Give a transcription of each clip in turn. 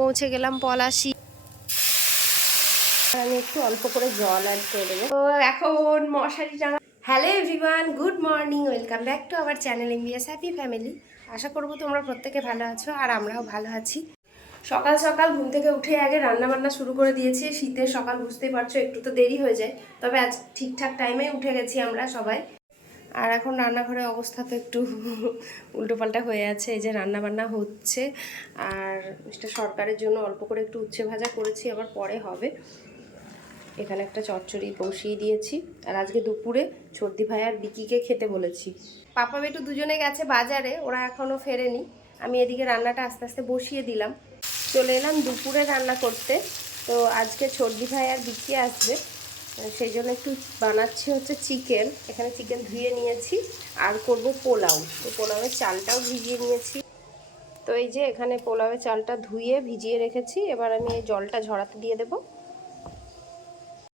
পৌঁছে গেলাম পলাশি। আমি একটু অল্প করে জল অ্যাড করে দেবো। তো এখন মশারি টাঙা। Hello everyone, good morning, welcome back to our channel MBS happy family. আশা করবো তোমরা প্রত্যেকে ভালো আছো আর আমরাও ভালো আছি। সকাল সকাল ঘুম থেকে উঠে আগে রান্না বান্না শুরু করে দিয়েছি। শীতের সকাল বুঝতেই পারছো, একটু তো দেরি হয়ে যায়, তবে আজ ঠিকঠাক টাইমে উঠে গেছি আমরা সবাই। আর এখন রান্নাঘরের অবস্থা তো একটু উল্টোপাল্টা হয়ে আছে। এই যে রান্না বান্না হচ্ছে, আর মিস্টার সরকারের জন্য অল্প করে একটু উচ্ছে ভাজা করেছি, আবার পরে হবে। এখানে একটা চচ্চড়ি বসিয়ে দিয়েছি। আর আজকে দুপুরে সর্দি ভাই আর বিকিকে খেতে বলেছি। পাপা বেটু দুজনে গেছে বাজারে, ওরা এখনও ফেরেনি। আমি এদিকে রান্নাটা আস্তে আস্তে বসিয়ে দিলাম। চলে এলাম দুপুরে রান্না করতে। তো আজকে সর্দি ভাই আর বিকি আসবে, সেই জন্য একটু বানাচ্ছি হচ্ছে চিকেন। এখানে চিকেন ধুয়ে নিয়েছি আর করব পোলাও। তো পোলাওয়ের চালটাও ভিজিয়ে নিয়েছি। তো এই যে এখানে পোলাওয়ের চালটা ধুয়ে ভিজিয়ে রেখেছি। এবার আমি এই জলটা ঝরাতে দিয়ে দেবো।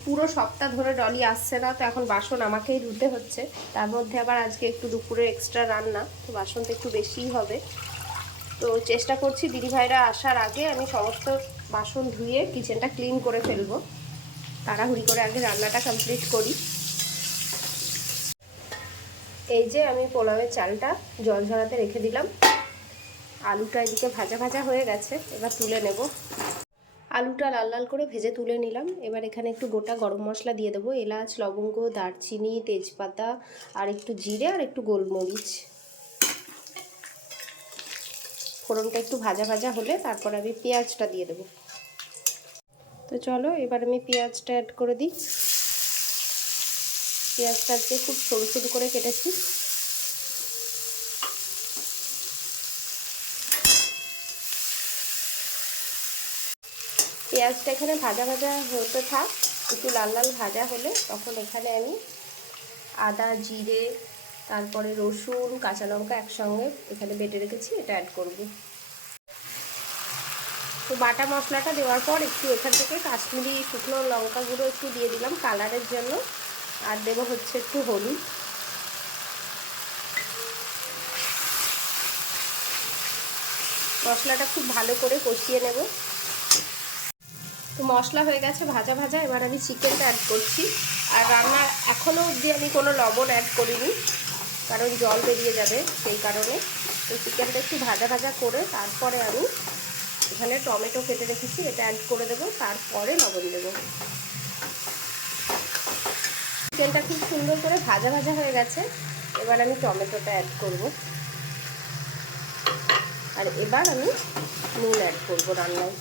পুরো সপ্তাহ ধরে ডলি আসছে না, তো এখন বাসন আমাকেই ধুতে হচ্ছে। তার মধ্যে আবার আজকে একটু দুপুরে এক্সট্রা রান্না, তো বাসন তো একটু বেশিই হবে। তো চেষ্টা করছি দিদিভাইরা আসার আগে আমি সমস্ত বাসন ধুয়ে কিচেনটা ক্লিন করে ফেলবো। তাড়াহুড়ি করে আগে রান্নাটা কমপ্লিট করি। এই যে আমি পোলাওয়ের চালটা জল ঝরাতে রেখে দিলাম। আলুটা এদিকে ভাজা ভাজা হয়ে গেছে, এবার তুলে নেব। আলুটা লাল লাল করে ভেজে তুলে নিলাম। এবার এখানে একটু গোটা গরম মশলা দিয়ে দেবো, এলাচ, লবঙ্গ, দারচিনি, তেজপাতা, আর একটু জিরে আর একটু গোলমরিচ। ফোড়নটা একটু ভাজা ভাজা হলে তারপর আমি পেঁয়াজটা দিয়ে দেবো। তো চলো এবার আমি পেঁয়াজটা অ্যাড করে দিই। পেঁয়াজটা আজকে খুব সরু সরু করে কেটেছি। পেঁয়াজটা এখানে ভাজা ভাজা হতে থাক, একটু লাল লাল ভাজা হলে তখন এখানে আমি আদা, জিরে, তারপরে রসুন, কাঁচা লঙ্কা একসঙ্গে এখানে বেটে রেখেছি, এটা অ্যাড করব। তো বাটা মশলাটা দেওয়ার পর একটু এখান থেকে কাশ্মীরি শুকনো লঙ্কা গুঁড়ো একটু দিয়ে দিলাম কালারের জন্য। আর দেবো হচ্ছে একটু হলুদ। মশলাটা খুব ভালো করে কষিয়ে নেব। তো মশলা হয়ে গেছে ভাজা ভাজা, এবার আমি চিকেনটা অ্যাড করছি। আর রান্না এখনও অবধি আমি কোনো লবণ অ্যাড করিনি, কারণ জল বেরিয়ে যাবে সেই কারণে। তো চিকেনটা একটু ভাজা ভাজা করে তারপরে আমি এখানে টমেটো কেটে রেখেছি, এটা অ্যাড করে দেবো, তারপরে লবণ দেবো। চিকেনটা খুব সুন্দর করে ভাজা ভাজা হয়ে গেছে, এবার আমি টমেটোটা অ্যাড করব। আর এবার আমি নুন অ্যাড করব রান্নায়।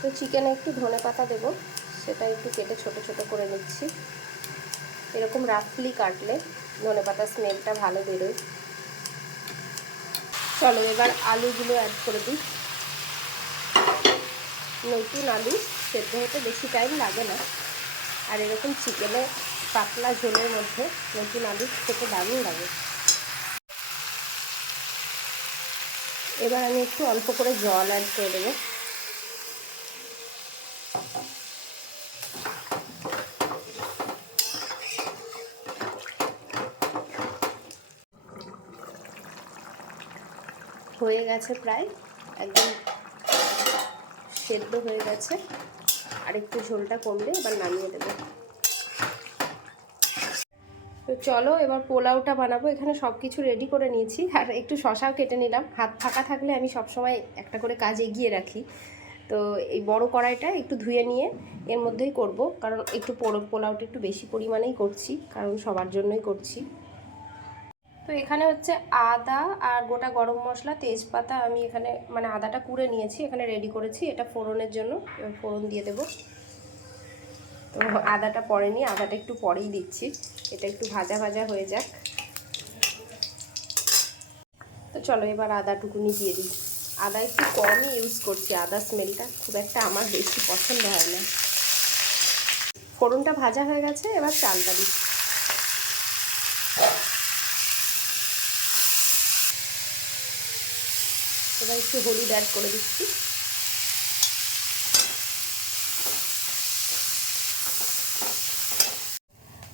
তো চিকেনে একটু ধনেপাতা দেবো, সেটা একটু কেটে ছোট ছোট করে নিচ্ছি। এরকম রাফলি কাটলে ধনেপাতার স্মেলটা ভালো বেরোয়। চলো এবার আলুগুলো অ্যাড করে দিই। নতুন আলু সেদ্ধ হতে বেশি টাইম লাগে না, আর এরকম চিকেনে পাতলা ঝোলের মধ্যে নতুন আলু খেতে দারুণ লাগে। এবার আমি একটু অল্প করে জল অ্যাড করে দেবো। হয়ে গেছে প্রায়, একদম সেদ্ধ হয়ে গেছে। আর একটু ঝোলটা কমলে এবার নামিয়ে দেবো। তো চলো এবার পোলাওটা বানাবো। এখানে সব কিছু রেডি করে নিয়েছি, আর একটু শশাও কেটে নিলাম। হাত ফাঁকা থাকলে আমি সবসময় একটা করে কাজ এগিয়ে রাখি। তো এই বড় কড়াইটা একটু ধুয়ে নিয়ে এর মধ্যেই করব, কারণ একটু পোলাওটা একটু বেশি পরিমাণেই করছি, কারণ সবার জন্যই করছি। তো এখানে হচ্ছে আদা আর গোটা গরম মশলা, তেজপাতা আমি এখানে মানে আদাটা কুড়ে নিয়েছি, এখানে রেডি করেছি, এটা ফোড়নের জন্য। এবার ফোড়ন দিয়ে দেবো। তো আদাটা পরে নিয়ে, আদাটা একটু পরেই দিচ্ছি, এটা একটু ভাজা ভাজা হয়ে যাক। তো চলো এবার আদাটুকুনি দিয়ে দিই। আদা একটু কমই ইউজ করছি, আদা স্মেলটা খুব একটা আমার বেশি পছন্দ হয় না। ফোড়নটা ভাজা হয়ে গেছে, এবার চালটা দিই। এবার একটু হলুদ অ্যাড করে দিচ্ছি।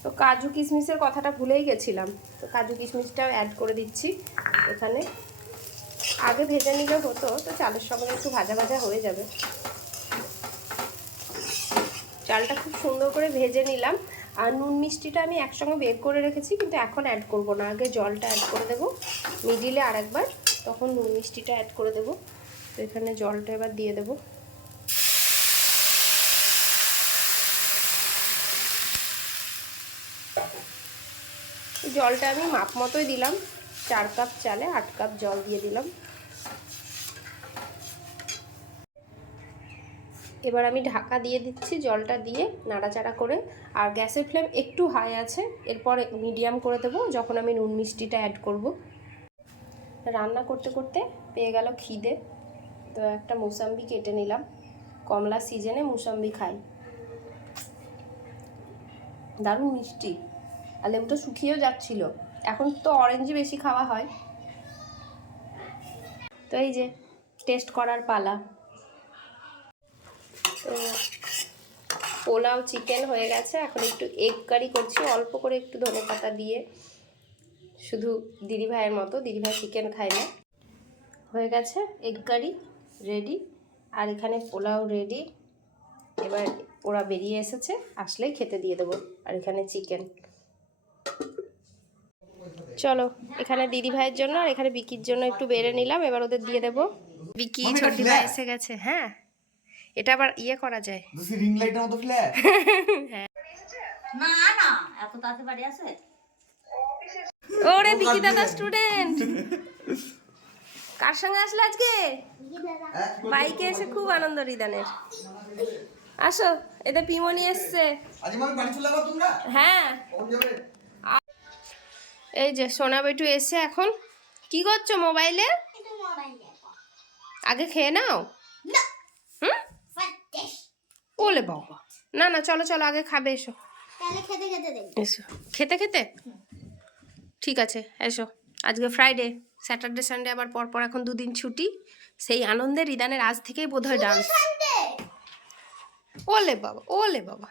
তো কাজু কিশমিশের কথাটা ভুলেই গেছিলাম, তো কাজু কিশমিশটাও অ্যাড করে দিচ্ছি এখানে। আগে ভেজে নিলে হতো, তো চালের সঙ্গে একটু ভাজা ভাজা হয়ে যাবে। চালটা খুব সুন্দর করে ভেজে নিলাম। আর নুন মিষ্টিটা আমি একসঙ্গে বের করে রেখেছি, কিন্তু এখন অ্যাড করব না, আগে জলটা অ্যাড করে দেবো মিডিলে আরেকবার, তখন নুন মিষ্টিটা অ্যাড করে দেবো। তো এখানে জলটা এবার দিয়ে দেবো। জলটা আমি মাপ মতোই দিলাম, 4 কাপ চালে 8 কাপ জল দিয়ে দিলাম। এবার আমি ঢাকা দিয়ে দিচ্ছি জলটা দিয়ে নাড়াচাড়া করে। আর গ্যাসের ফ্লেম একটু হাই আছে, এরপর মিডিয়াম করে দেবো যখন আমি নুন মিষ্টিটা অ্যাড করব। রান্না করতে করতে পেয়ে গেল খিদে, তো একটা মুসাম্বি কেটে নিলাম। কমলা সিজনে মুসাম্বি খাই, দারুণ মিষ্টি, আর লেবুটা শুকিয়েও যাচ্ছিল। এখন তো অরেঞ্জই বেশি খাওয়া হয়। তো এই যে টেস্ট করার পালা। তো পোলাও চিকেন হয়ে গেছে, এখন একটু এগ কারি করছি অল্প করে একটু ধনেপাতা দিয়ে, শুধু দিদিভাইয়ের মতো, দিদিভাই চিকেন খায় না। হয়ে গেছে এগ কারি রেডি, আর এখানে পোলাও রেডি। এবার ওরা বেরিয়ে এসেছে, আসলেই খেতে দিয়ে দেবো। আর এখানে চিকেন। চলো এখানে দিদিভাইয়ের জন্য আর এখানে বিকির জন্য একটু বেড়ে নিলাম, এবার ওদের দিয়ে দেবো। বিকি ছোটি ভাই এসে গেছে। হ্যাঁ, এটা আবার ইয়ে করা যায়, রিং লাইটের মতো ফ্ল্যাশ। হ্যাঁ না না এত তাড়াতাড়ি আছে। ওরে বিকি দাদা স্টুডেন্ট। কার সঙ্গে আসলে আজকে? বাইকে এসে খুব আনন্দ রিদানের। আসো, এদের পিমনি এসছে। আজ আমি বাড়ি চলে যাবো তোমরা? হ্যাঁ, এই যে সোনা বেটু এসে এখন কি করছো মোবাইলে? আগে খেয়ে নাও। হুম, ওলে বাবা, না না চলো চলো আগে খাবে, এসো এসো খেতে খেতে। ঠিক আছে এসো। আজকে ফ্রাইডে, স্যাটারডে সানডে আবার পরপর এখন 2 দিন ছুটি। সেই আনন্দে রিদানের আজ থেকেই বোধহয় ডান্স। ওলে বাবা, ওলে বাবা।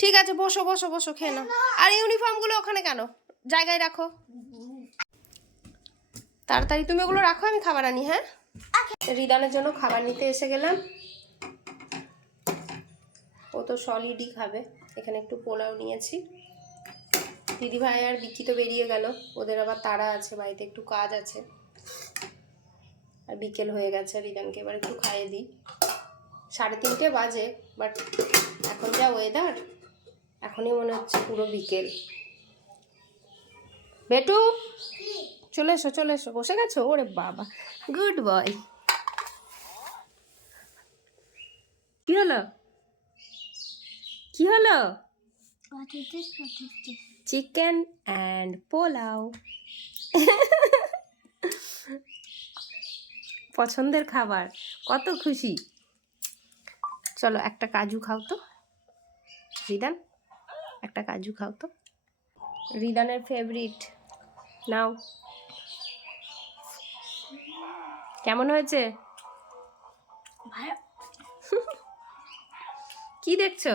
ঠিক আছে বসো বসো বসো, খেয়ে নাও। আর ইউনিফর্মগুলো ওখানে কেন, জায়গায় রাখো তাড়াতাড়ি। তুমি ওগুলো রাখো, আমি খাবার আনি। হ্যাঁ, রিদানের জন্য খাবার নিতে এসে গেলাম। ও তো সলিডই খাবে। এখানে একটু পোলাও নিয়েছি। দিদিভাই আর বিকি তো বেরিয়ে গেল, ওদের আবার তাড়া আছে, বাড়িতে একটু কাজ আছে। আর বিকেল হয়ে গেছে, রিদানকে এবার একটু খাইয়ে দিই। 3:30 বাজে, বাট এখন যা ওয়েদার, এখনই মনে হচ্ছে পুরো বিকেল। বেটু চলে এসো চলে এসো, বসে গেছো? ওরে বাবা, গুড বয়। কি হলো কি হলো? Chicken and pulao. পছন্দের খাবার, কত খুশি। চলো একটা কাজু খাও তো রিদান, একটা কাজু খাও তো, রিদানের ফেভারিট। নাও, কেমন হয়েছে? কি দেখছো?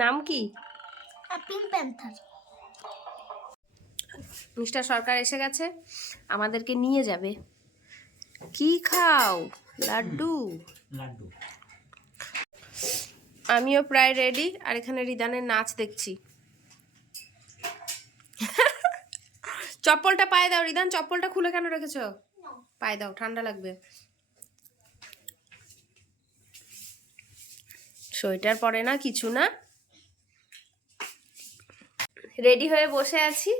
নাম কি? Pink panther. মিস্টার সরকার এসে গেছে, আমাদেরকে নিয়ে যাবে। কি খাও? লাড্ডু। লাড্ডু। আমিও প্রায় রেডি, আর এখানে রিদানের নাচ দেখছি। চপ্পলটা পায়ে দাও রিদান, চপ্পলটা খুলে কেন রেখেছো? পায়ে দাও, ঠান্ডা লাগবে। সোয়েটার পরে না, কিছু না, রেডি হয়ে বসে আছি।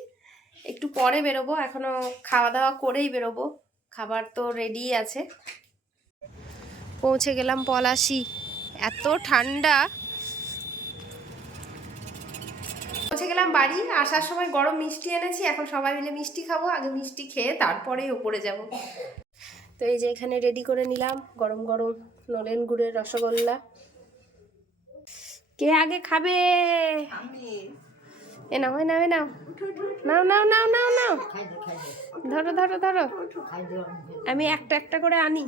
একটু পরে বেরোবো, এখনো খাওয়া দাওয়া করেই বেরোবো, খাবার তো রেডি আছে। পৌঁছে গেলাম পলাশি, এত ঠান্ডা। পৌঁছে গেলাম বাড়ি, আসার সময় গরম মিষ্টি এনেছি, এখন সবাই মিলে মিষ্টি খাবো। আগে মিষ্টি খেয়ে তারপরেই ওপরে যাব। তো এই যে এখানে রেডি করে নিলাম গরম গরম নলেন গুড়ের রসগোল্লা। কে আগে খাবে? এ নাও এ নাও এ নাও, নাও নাও নাও নাও নাও, ধরো ধরো ধরো, আমি একটা একটা করে আনি।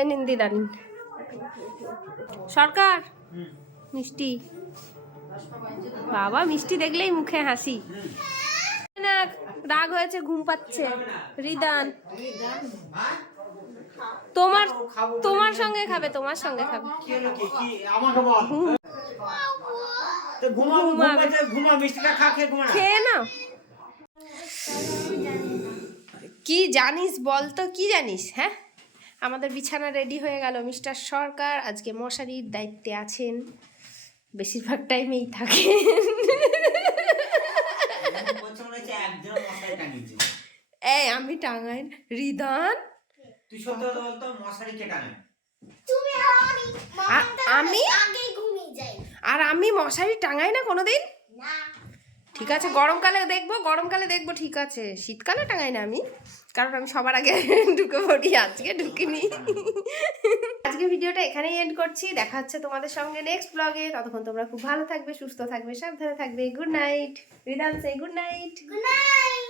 এ নিন দিদা নিন। সরকার মিষ্টি, বাবা মিষ্টি দেখলেই মুখে হাসি। না রাগ হয়েছে, ঘুম পাচ্ছে। রিদান তোমার তোমার সঙ্গে খাবে, তোমার সঙ্গে খাবে। খেয়ে নাও। কি জানিস বল তো, কি জানিস? হ্যাঁ, আমাদের বিছানা রেডি হয়ে গেল। মিস্টার সরকার আজকে মশারির দায়িত্বে আছেন, বেশিরভাগ টাইমেই থাকে। এই আমি টাঙাই না। রিদান তুই সত্যি কথা বলতো, মশারি কে টাঙায়? তুমি আমি আগেই ঘুমিয়ে যাই আর আমি মশারি টাঙাই না কোনোদিন। না। ঠিক আছে, গরমকালে দেখবো, গরমকালে দেখবো, ঠিক আছে। শীতকালে টাঙাই না আমি, কারণ আমি সবার আগে ঢুকে পড়ি। আজকে ঢুকিনি। আজকে ভিডিওটা এখানেই এন্ড করছি। দেখা হচ্ছে তোমাদের সঙ্গে নেক্সট ব্লগে। ততক্ষণ তোমরা খুব ভালো থাকবে, সুস্থ থাকবে, সাবধানে থাকবে। Good night. রিদান সে গুড নাইট। Good night.